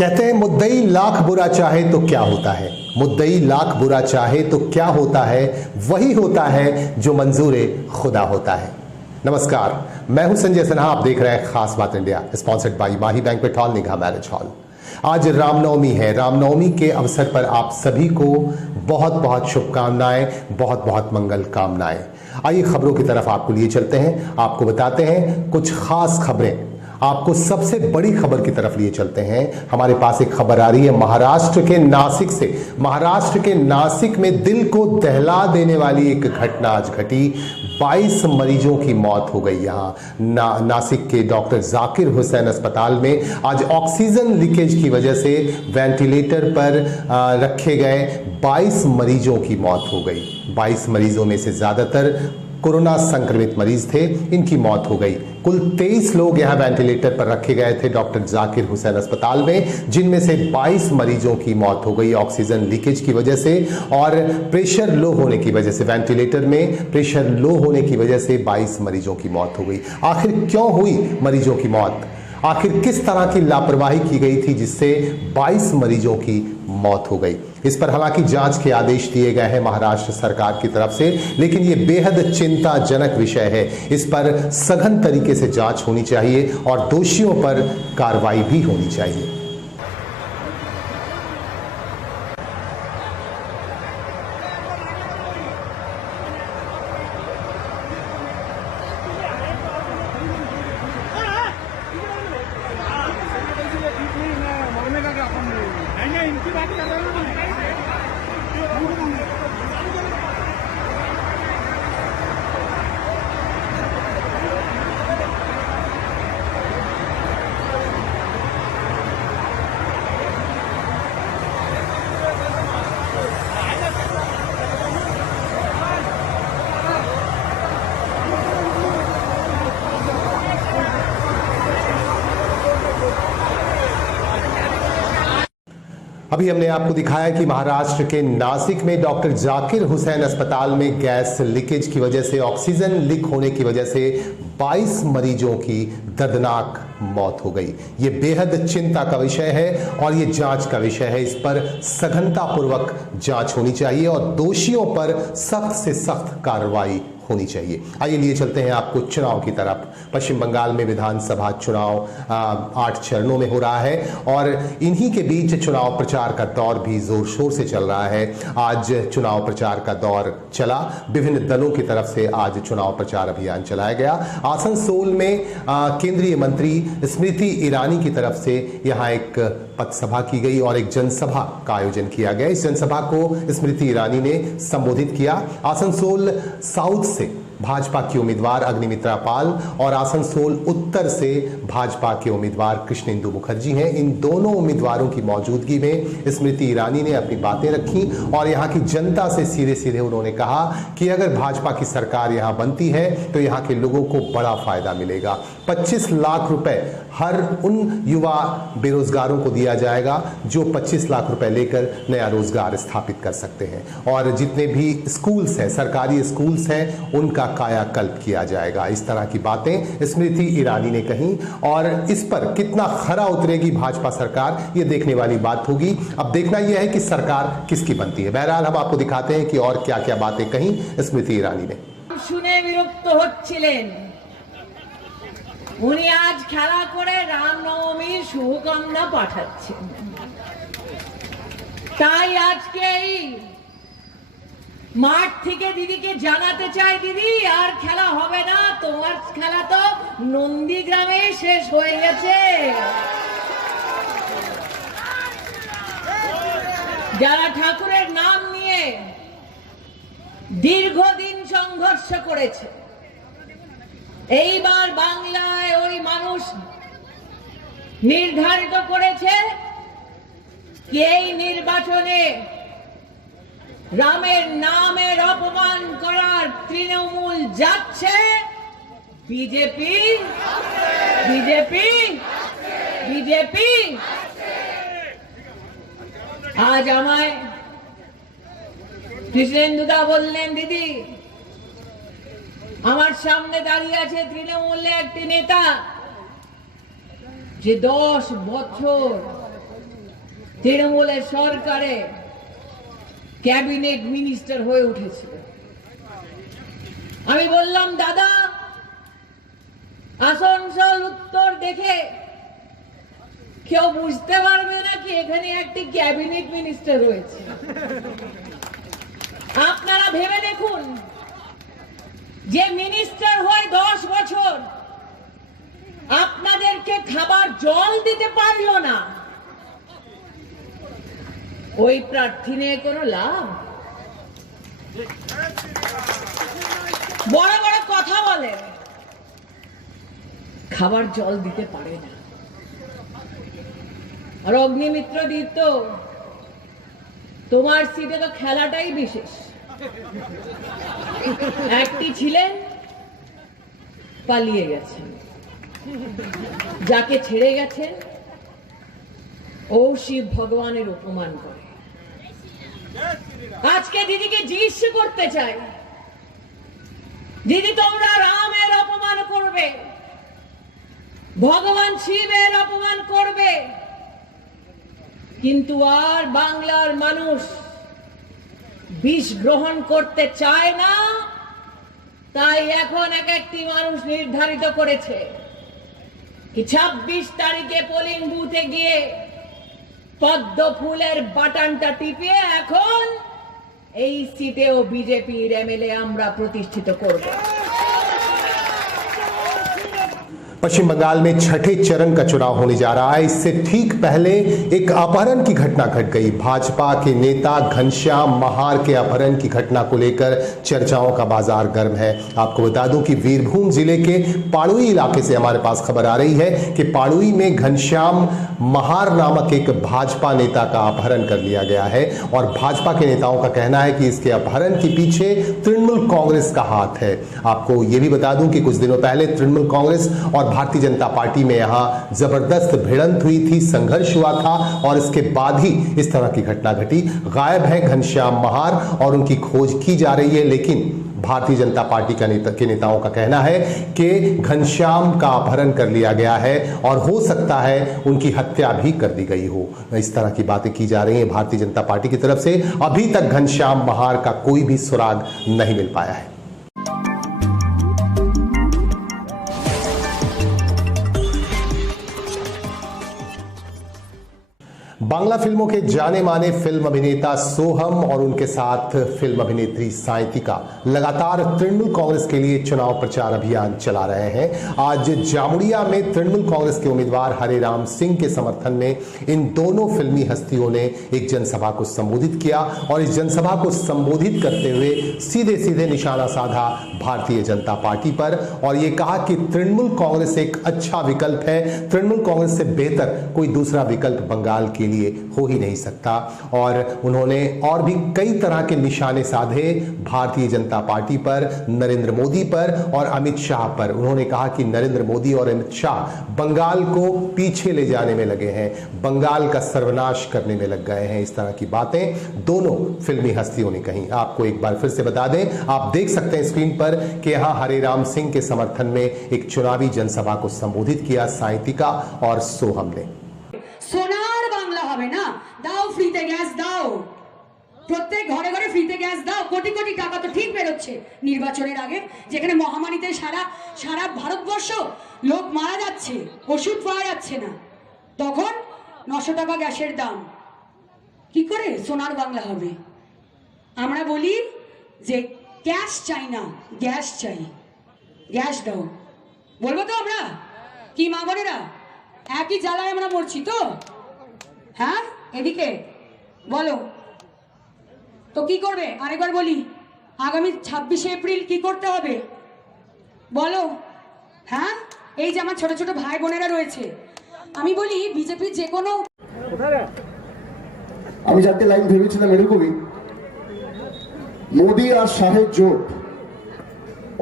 कहते हैं मुद्दई लाख बुरा चाहे तो क्या होता है, मुद्दई लाख बुरा चाहे तो क्या होता है, वही होता है जो मंजूरे खुदा होता है। नमस्कार, मैं हूं संजय सिन्हा। आप देख रहे हैं खास बात India, sponsored by Mahi banquet hall, निगाह मैरिज हॉल। आज रामनवमी है। रामनवमी के अवसर पर आप सभी को बहुत बहुत शुभकामनाएं, बहुत बहुत मंगल कामनाएं। आइए खबरों की तरफ आपको लिए चलते हैं, आपको बताते हैं कुछ खास खबरें। आपको सबसे बड़ी खबर की तरफ लिए चलते हैं। हमारे पास एक खबर आ रही है महाराष्ट्र के नासिक से। महाराष्ट्र के नासिक में दिल को दहला देने वाली एक घटना आज घटी। 22 मरीजों की मौत हो गई। यहाँ नासिक के डॉक्टर जाकिर हुसैन अस्पताल में आज ऑक्सीजन लीकेज की वजह से वेंटिलेटर पर रखे गए 22 मरीजों की मौत हो गई। 22 मरीजों में से ज्यादातर कोरोना संक्रमित मरीज थे, इनकी मौत हो गई। कुल 23 लोग यहां वेंटिलेटर पर रखे गए थे डॉक्टर जाकिर हुसैन अस्पताल में, जिनमें से 22 मरीजों की मौत हो गई ऑक्सीजन लीकेज की वजह से और प्रेशर लो होने की वजह से। वेंटिलेटर में प्रेशर लो होने की वजह से 22 मरीजों की मौत हो गई। आखिर क्यों हुई मरीजों की मौत? आखिर किस तरह की लापरवाही की गई थी जिससे 22 मरीजों की मौत हो गई? इस पर हालांकि जांच के आदेश दिए गए हैं महाराष्ट्र सरकार की तरफ से, लेकिन यह बेहद चिंताजनक विषय है। इस पर सघन तरीके से जांच होनी चाहिए और दोषियों पर कार्रवाई भी होनी चाहिए। इनकी बात कर रहे हैं। अभी हमने आपको दिखाया कि महाराष्ट्र के नासिक में डॉक्टर जाकिर हुसैन अस्पताल में गैस लीकेज की वजह से, ऑक्सीजन लीक होने की वजह से 22 मरीजों की दर्दनाक मौत हो गई। ये बेहद चिंता का विषय है और ये जांच का विषय है। इस पर सघनता पूर्वक जांच होनी चाहिए और दोषियों पर सख्त से सख्त कार्रवाई होनी चाहिए। आइए लिए चलते हैं आपको चुनाव की तरफ। पश्चिम बंगाल में विधानसभा चुनाव 8 चरणों में हो रहा है और इन्हीं के बीच चुनाव प्रचार का दौर भी जोर शोर से चल रहा है। आज चुनाव प्रचार का दौर चला, विभिन्न दलों की तरफ से आज चुनाव प्रचार अभियान चलाया गया। आसनसोल में केंद्रीय मंत्री स्मृति ईरानी की तरफ से यहाँ एक पथसभा की गई और एक जनसभा का आयोजन किया गया। इस जनसभा को स्मृति ईरानी ने संबोधित किया। आसनसोल साउथ से भाजपा की उम्मीदवार अग्निमित्रा पाल और आसनसोल उत्तर से भाजपा के उम्मीदवार कृष्णेंदु मुखर्जी हैं। इन दोनों उम्मीदवारों की मौजूदगी में स्मृति ईरानी ने अपनी बातें रखी और यहाँ की जनता से सीधे सीधे उन्होंने कहा कि अगर भाजपा की सरकार यहाँ बनती है तो यहाँ के लोगों को बड़ा फायदा मिलेगा। 25 लाख रुपए हर उन युवा बेरोजगारों को दिया जाएगा जो 25 लाख रुपए लेकर नया रोजगार स्थापित कर सकते हैं और जितने भी स्कूल्स हैं, सरकारी स्कूल्स हैं, उनका कायाकल्प किया जाएगा। इस तरह की बातें स्मृति ईरानी ने कही और इस पर कितना खरा उतरेगी भाजपा सरकार, ये देखने वाली बात होगी। अब देखना यह है कि सरकार किसकी बनती है। बहरहाल हम आपको दिखाते हैं कि और क्या क्या बातें कही स्मृति ईरानी ने। শুনে বিরক্ত হচ্ছিলেন, উনি আজ খেলা করে রামনবমীর শুভকামনা পাঠাচ্ছেন। তাই আজকে এই মাঠ থেকে দিদিকে জানাতে চাই, দিদি আর খেলা হবে না, তোমার খেলা তো নন্দীগ্রামে শেষ হয়ে গেছে। যারা ঠাকুরের নাম নিয়ে দীর্ঘদিন সংঘর্ষ করেছে, এইবার বাংলায় ওই মানুষ নির্ধারিত করেছে কি এই নির্বাচনে রামের নামের অপমান করার তৃণমূল যাচ্ছে, বিজেপি বিজেপি বিজেপি। আজ আমায় কৃষ্ণেন্দুদা বললেন, দিদি আমার সামনে দাঁড়িয়ে আছে তৃণমূলের একটি নেতা যে 10 বছর তৃণমূলের সরকারে ক্যাবিনেট মিনিস্টার হয়ে উঠেছিল। আমি বললাম, দাদা, আসানসোল উত্তর দেখে কেউ বুঝতে পারবে না কি এখানে একটি ক্যাবিনেট মিনিস্টার রয়েছে। আপনারা ভেবে দেখুন, যে মিনিস্টার হয় 10 বছর আপনাদেরকে খাবার জল দিতে পারলো না, ওই প্রার্থী নিয়ে কোনো লাভ? বড় বড় কথা বলে, খাবার জল দিতে পারে না। আর অগ্নিমিত্র দিত, তোমার সিটে তো খেলাটাই বিশেষ। একটি ছিলেন, পালিয়ে গেছেন। যাকে ছেড়ে গেছেন ও শিব ভগবানের অপমান করে। আজকে দিদিকে জিজ্ঞেস করতে চাই, দিদি তোমরা রামের অপমান করবে, ভগবান শিবের অপমান করবে, কিন্তু আর বাংলার মানুষ বিষ গ্রহণ করতে চায় না। তাই এখন একটি মানুষ নির্ধারিত করেছে কি 26 তারিখে পোলিং বুথে গিয়ে পদ্ম ফুলের বাটনটা টিপে এখন এই সিটেও বিজেপির এমএলএ আমরা প্রতিষ্ঠিত করব। पश्चिम बंगाल में छठे चरण का चुनाव होने जा रहा है। इससे ठीक पहले एक अपहरण की घटना घट गई। भाजपा के नेता घनश्याम महार के अपहरण की घटना को लेकर चर्चाओं का बाजार गर्म है। आपको बता दूं कि वीरभूम जिले के पाड़ुई इलाके से हमारे पास खबर आ रही है कि पाड़ुई में घनश्याम महार नामक एक भाजपा नेता का अपहरण कर लिया गया है और भाजपा के नेताओं का कहना है कि इसके अपहरण के पीछे तृणमूल कांग्रेस का हाथ है। आपको यह भी बता दूं कि कुछ दिनों पहले तृणमूल कांग्रेस और भारतीय जनता पार्टी में यहां जबरदस्त भिड़ंत हुई थी, संघर्ष हुआ था और इसके बाद ही इस तरह की घटना घटी। गायब है घनश्याम महार और उनकी खोज की जा रही है, लेकिन भारतीय जनता पार्टी के नेताओं का कहना है कि घनश्याम का अपहरण कर लिया गया है और हो सकता है उनकी हत्या भी कर दी गई हो। इस तरह की बातें की जा रही हैं भारतीय जनता पार्टी की तरफ से। अभी तक घनश्याम महार का कोई भी सुराग नहीं मिल पाया है। बांग्ला फिल्मों के जाने माने फिल्म अभिनेता सोहम और उनके साथ फिल्म अभिनेत्री साइंतिका लगातार तृणमूल कांग्रेस के लिए चुनाव प्रचार अभियान चला रहे हैं। आज जामुड़िया में तृणमूल कांग्रेस के उम्मीदवार हरेराम सिंह के समर्थन में इन दोनों फिल्मी हस्तियों ने एक जनसभा को संबोधित किया और इस जनसभा को संबोधित करते हुए सीधे सीधे निशाना साधा भारतीय जनता पार्टी पर और ये कहा कि तृणमूल कांग्रेस एक अच्छा विकल्प है, तृणमूल कांग्रेस से बेहतर कोई दूसरा विकल्प बंगाल के लिए हो ही नहीं सकता। और उन्होंने और भी कई तरह के निशाने साधे भारतीय जनता पार्टी पर, नरेंद्र मोदी पर और अमित शाह पर। उन्होंने कहा कि नरेंद्र मोदी और अमित शाह बंगाल को पीछे ले जाने में लगे हैं, बंगाल का सर्वनाश करने में लग गए हैं। इस तरह की बातें दोनों फिल्मी हस्तियों ने कही। आपको एक बार फिर से बता दें, आप देख सकते हैं स्क्रीन पर कि यहां हरेराम सिंह के समर्थन में एक चुनावी जनसभा को संबोधित किया साइंतिका और सोहम ने। সোনার বাংলা হবে না, দাও ফ্রিতে গ্যাস দাও, প্রত্যেক ঘরে ঘরে ফ্রিতে গ্যাস দাও। কোটি কোটি টাকা তো ঠিক বেরোচ্ছে নির্বাচনের আগে, যেখানে মহামারীতে সারা সারা ভারতবর্ষ লোক মারা যাচ্ছে, ওষুধ পাওয়া যাচ্ছে না, তখন 900 টাকা গ্যাসের দাম। কি করে সোনার বাংলা হবে? আমরা বলি যে ক্যাশ চাই না, গ্যাস চাই, গ্যাস দাও। বলবো তো আমরা কি মা বোনেরা? একই জ্বালায় আমরা মরছি তো। হ্যাঁ, এদিকে বলো তো কি করবে? আরেকবার বলি, আগামী 26শে এপ্রিল কি করতে হবে বলো? হ্যাঁ, এই যে আমার ছোট ছোট ভাই বোনেরা রয়েছে, আমি বলি বিজেপির যে কোনো, আমি যাতে লাইন ভেবেছিলাম এরকমই, মোদি আর শাহের জোট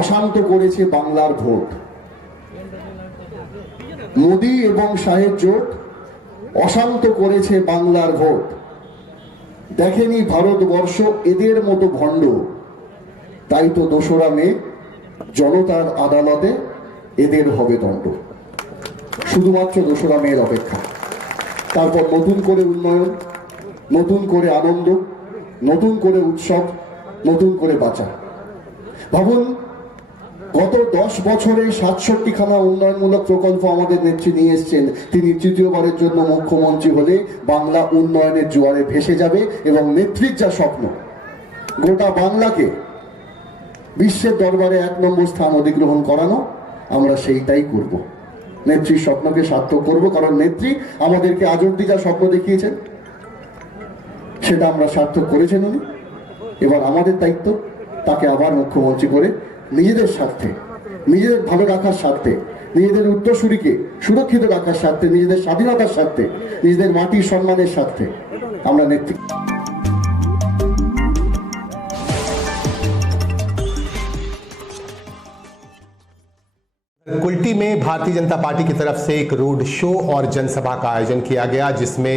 অশান্ত করেছে বাংলার ভোট। মোদি এবং শাহের জোট অশান্ত করেছে বাংলার ভোট। দেখেনি ভারতবর্ষ এদের মতো ভণ্ড, তাই তো 2রা মে জনতার আদালতে এদের হবে দণ্ড। শুধুমাত্র 2রা মের অপেক্ষা, তারপর নতুন করে উন্নয়ন, নতুন করে আনন্দ, নতুন করে উৎসব, নতুন করে বাঁচা। ভাবুন, গত 10 বছরে 67খানা উন্নয়নমূলক প্রকল্প আমাদের নেত্রী নিয়ে এসছেন। তিনি তৃতীয়বারের জন্য মুখ্যমন্ত্রী হলে বাংলা উন্নয়নের জোয়ারে ভেসে যাবে এবং নেত্রীর যা স্বপ্ন গোটা বাংলাকে বিশ্বের দরবারে 1 নম্বর স্থান অধিগ্রহণ করানো, আমরা সেইটাই করব। নেত্রীর স্বপ্নকে সার্থক করব, কারণ নেত্রী আমাদেরকে আজ অব্দি যা স্বপ্ন দেখিয়েছেন সেটা আমরা সার্থক করেছেন উনি। এবার আমাদের দায়িত্ব তাকে আবার মুখ্যমন্ত্রী করে নিজেদের স্বার্থে, নিজেদের ভালো রাখার স্বার্থে, নিজেদের উত্তরসূরিকে সুরক্ষিত রাখার স্বার্থে, নিজেদের স্বাধীনতার স্বার্থে, নিজেদের মাটির সম্মানের স্বার্থে আমরা নেতৃত্ব। कुल्टी में भारतीय जनता पार्टी की तरफ से एक रोड शो और जनसभा का आयोजन किया गया, जिसमें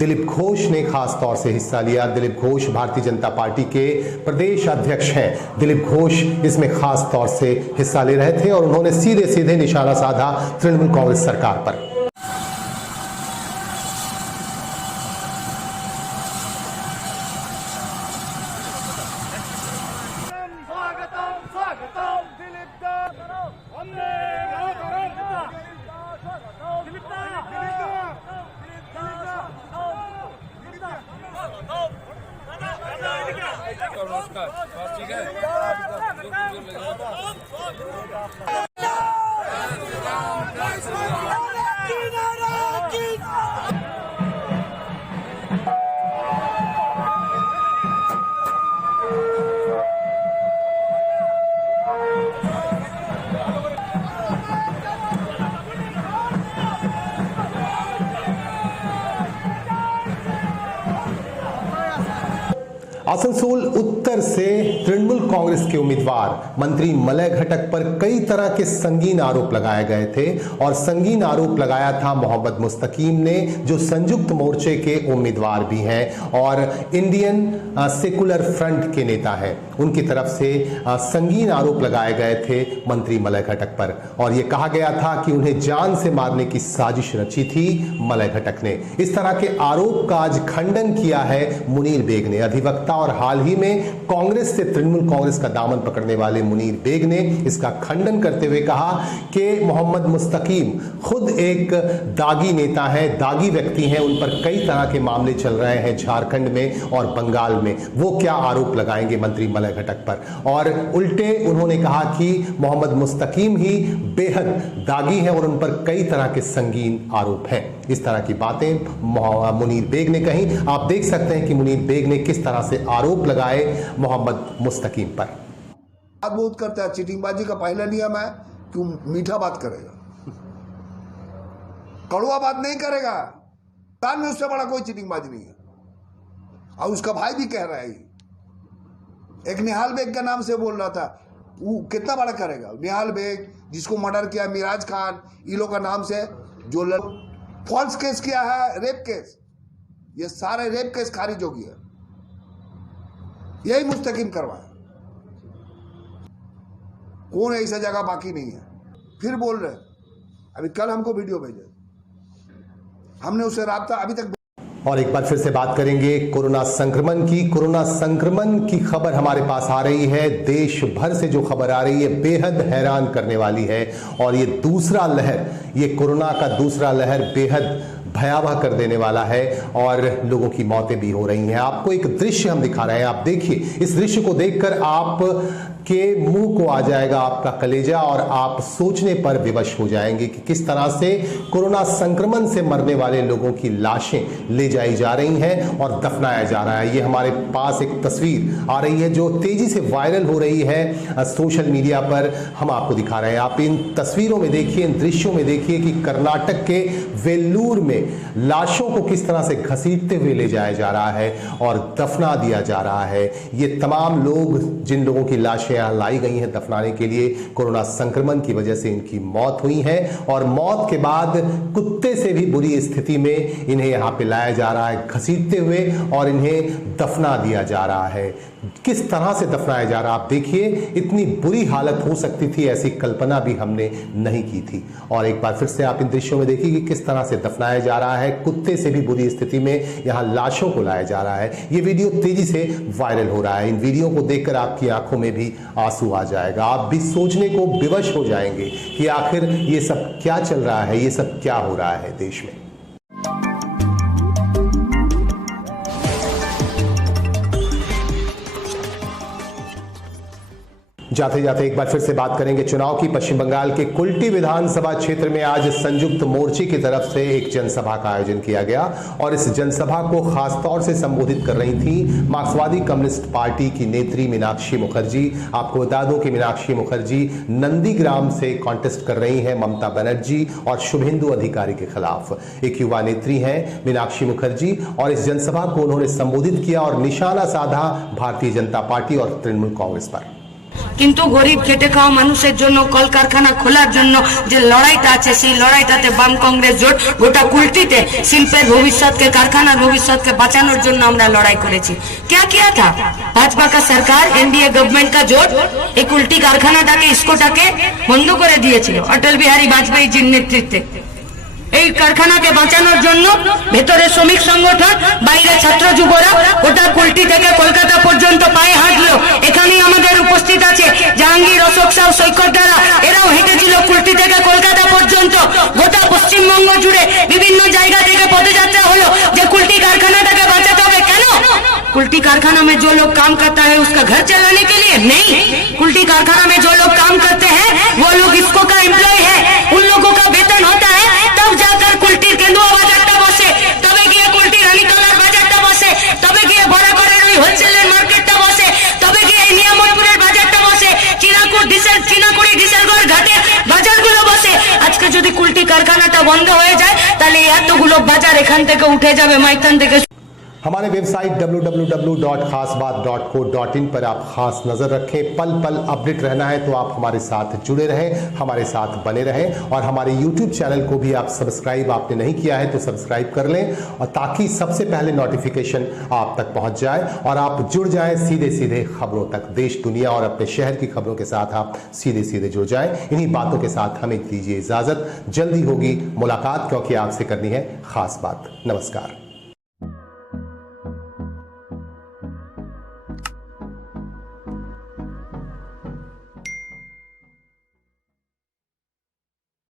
दिलीप घोष ने खास तौर से हिस्सा लिया। दिलीप घोष भारतीय जनता पार्टी के प्रदेश अध्यक्ष हैं। दिलीप घोष इसमें खास तौर से हिस्सा ले रहे थे और उन्होंने सीधे सीधे निशाना साधा तृणमूल कांग्रेस सरकार पर। आसनसोल उत्तर से तृणमूल कांग्रेस के उम्मीदवार मंत्री मलय घटक पर कई तरह के संगीन आरोप लगाए गए थे और संगीन आरोप लगाया था मोहम्मद मुस्तकीम ने, जो संयुक्त मोर्चे के उम्मीदवार भी हैं और इंडियन सेकुलर फ्रंट के नेता हैं। उनकी तरफ से संगीन आरोप लगाए गए थे मंत्री मलय घटक पर और यह कहा गया था कि उन्हें जान से मारने की साजिश रची थी मलय घटक ने। इस तरह के आरोप का आज खंडन किया है मुनीर बेग ने, अधिवक्ता और हाल ही में कांग्रेस से तृणमूल कांग्रेस का दामन पकड़ने वाले मुनीर बेग ने इसका खंडन करते हुए कहा कि मोहम्मद मुस्तकीम खुद एक दागी नेता है, दागी व्यक्ति हैं, उन पर कई तरह के मामले चल रहे हैं झारखंड में और बंगाल में, वो क्या आरोप लगाएंगे मंत्री मलय घटक पर। और उल्टे उन्होंने कहा कि मोहम्मद मुस्तकीम ही बेहद दागी हैं और उन पर कई तरह के संगीन आरोप हैं। इस तरह की बातें मुनीर बेग ने कही। आप देख सकते हैं कि मुनीर बेग ने किस तरह से आरोप लगाए मोहम्मद मुस्तकीम पर। बात बहुत करता है, चीटिंगबाजी का पहला नियम है कि मीठा बात करेगा, कड़वा बात नहीं करेगा। कान में उससे बड़ा कोई चीटिंगबाजी नहीं है और उसका भाई भी कह रहा है। एक निहाल बेग का नाम से बोल रहा था, वो कितना बड़ा करेगा। निहाल बेग जिसको मर्डर किया, मिराज खान, इन लोगों का नाम से जो फॉल्स केस किया है, रेप केस, ये सारे रेप केस खारिज हो गया। यही मुस्तकीम करवाया, कौन ऐसा जगह बाकी नहीं है। फिर बोल रहे, अभी कल हमको वीडियो भेजे, हमने उससे राब्ता अभी तक। और एक बार फिर से बात करेंगे कोरोना संक्रमण की। कोरोना संक्रमण की खबर हमारे पास आ रही है, देश भर से जो खबर आ रही है बेहद हैरान करने वाली है और ये दूसरा लहर, ये कोरोना का दूसरा लहर बेहद भयावह कर देने वाला है और लोगों की मौतें भी हो रही हैं। आपको एक दृश्य हम दिखा रहे हैं, आप देखिए। इस दृश्य को देखकर आप के मुंह को आ जाएगा आपका कलेजा और आप सोचने पर विवश हो जाएंगे कि किस तरह से कोरोना संक्रमण से मरने वाले लोगों की लाशें ले जाई जा रही हैं और दफनाया जा रहा है। ये हमारे पास एक तस्वीर आ रही है जो तेजी से वायरल हो रही है सोशल मीडिया पर, हम आपको दिखा रहे हैं। आप इन तस्वीरों में देखिए, इन दृश्यों में देखिए कि कर्नाटक के वेल्लूर में लाशों को किस तरह से घसीटते हुए ले जाया जा रहा है और दफना दिया जा रहा है। ये तमाम लोग, जिन लोगों की लाशें यहां लाई गई हैं दफनाने के लिए, कोरोना संक्रमण की वजह से इनकी मौत हुई है और मौत के बाद कुत्ते से भी बुरी स्थिति में इन्हें यहां पे लाया जा रहा है घसीटते हुए और इन्हें दफना दिया जा रहा है। किस तरह से दफनाया जा रहा। आप देखिए, इतनी बुरी हालत हो सकती थी, ऐसी कल्पना भी हमने नहीं की थी। और एक बार फिर से आप इन दृश्यों में देखिए कि किस तरह से दफनाया जा रहा है। कुत्ते से भी बुरी स्थिति में यहां लाशों को लाया जा रहा है। ये वीडियो तेजी से वायरल हो रहा है। इन वीडियो को देखकर आपकी आंखों में भी आंसू आ जाएगा। आप भी सोचने को विवश हो जाएंगे कि आखिर ये सब क्या चल रहा है, ये सब क्या हो रहा है देश में। जाते जाते एक बार फिर से बात करेंगे चुनाव की। पश्चिम बंगाल के कुल्टी विधानसभा क्षेत्र में आज संयुक्त मोर्चे की तरफ से एक जनसभा का आयोजन किया गया और इस जनसभा को खास तौर से संबोधित कर रही थी मार्क्सवादी कम्युनिस्ट पार्टी की नेत्री मीनाक्षी मुखर्जी। आपको बता दूं कि मीनाक्षी मुखर्जी नंदीग्राम से कॉन्टेस्ट कर रही हैं ममता बनर्जी और शुभेंदु अधिकारी के खिलाफ। एक युवा नेत्री हैं मीनाक्षी मुखर्जी और इस जनसभा को उन्होंने संबोधित किया और निशाना साधा भारतीय जनता पार्टी और तृणमूल कांग्रेस पर। কিন্তু গরিব খেটে খাওয়া মানুষের জন্য কলকারখানা খোলার জন্য যে লড়াইটা আছে সেই লড়াইটাতে বাম কংগ্রেস জোট গোটা কুলটিতে শিল্পের ভবিষ্যৎকে কারখানার ভবিষ্যৎকে বাঁচানোর জন্য আমরা লড়াই করেছি। क्या किया था भाजपा का सरकार, एनडीए गवर्नमेंट का जोट এই কুলটি কারখানাটাকে ইসকোটাকে বন্ধ করে দিয়েছিল অটল বিহারী বাজপেয়ীজির নেতৃত্বে। এই কারখানাকে বাঁচানোর জন্য ভেতরে শ্রমিক সংগঠন, বাইরে ছাত্র যুবরা গোটা কুলটি থেকে কলকাতা পর্যন্ত পায়ে হাঁটলো। এখানেই আমাদের উপস্থিত আছে জাহাঙ্গীর, অশোক সাউ, সৈকত দ্বারা, এরাও হেঁটেছিল কুলটি থেকে কলকাতা পর্যন্ত। গোটা পশ্চিমবঙ্গ জুড়ে বিভিন্ন জায়গা থেকে পদযাত্রা হলো যে কুলটি कारखानाটাকে বাঁচাতে হবে। কেন? कुल्टी कारखाना में जो लोग काम करता है उसका घर चलाने के लिए नहीं, कुल्टी कारखाना में जो लोग काम करते हैं वो लोग इसको का एम्प्लॉय है, उन लोगों का वेतन होता है। तब जाकर कुल्टीर केंदुआ बाजारটা বসে, তবে গিয়ে কুল্টির রানীতলার বাজারটা বসে, তবে গিয়ে বড়াকরের ওই হোলসেলের মার্কেটটা বসে, তবে গিয়ে এই নিয়ামতপুরের বাজারটা বসে, চিনাকুড়ি ডিসেলগড় ঘাটের বাজারগুলো বসে। আজকে যদি কুল্টি কারখানাটা বন্ধ হয়ে যায় তাহলে এতগুলো বাজার এখান থেকে উঠে যাবে, মাইথান থেকে। हमारे वेबसाइट www.खासबात.co.in पर आप खास नजर रखें। पल पल अपडेट रहना है तो आप हमारे साथ जुड़े रहें, हमारे साथ बने रहें और हमारे YouTube चैनल को भी आप सब्सक्राइब आपने नहीं किया है तो सब्सक्राइब कर लें और ताकि सबसे पहले नोटिफिकेशन आप तक पहुंच जाए और आप जुड़ जाएं सीधे सीधे खबरों तक। देश दुनिया और अपने शहर की खबरों के साथ आप सीधे सीधे जुड़ जाएं। इन्हीं बातों के साथ हमें दीजिए इजाजत। जल्दी होगी मुलाकात क्योंकि आपसे करनी है खास बात। नमस्कार।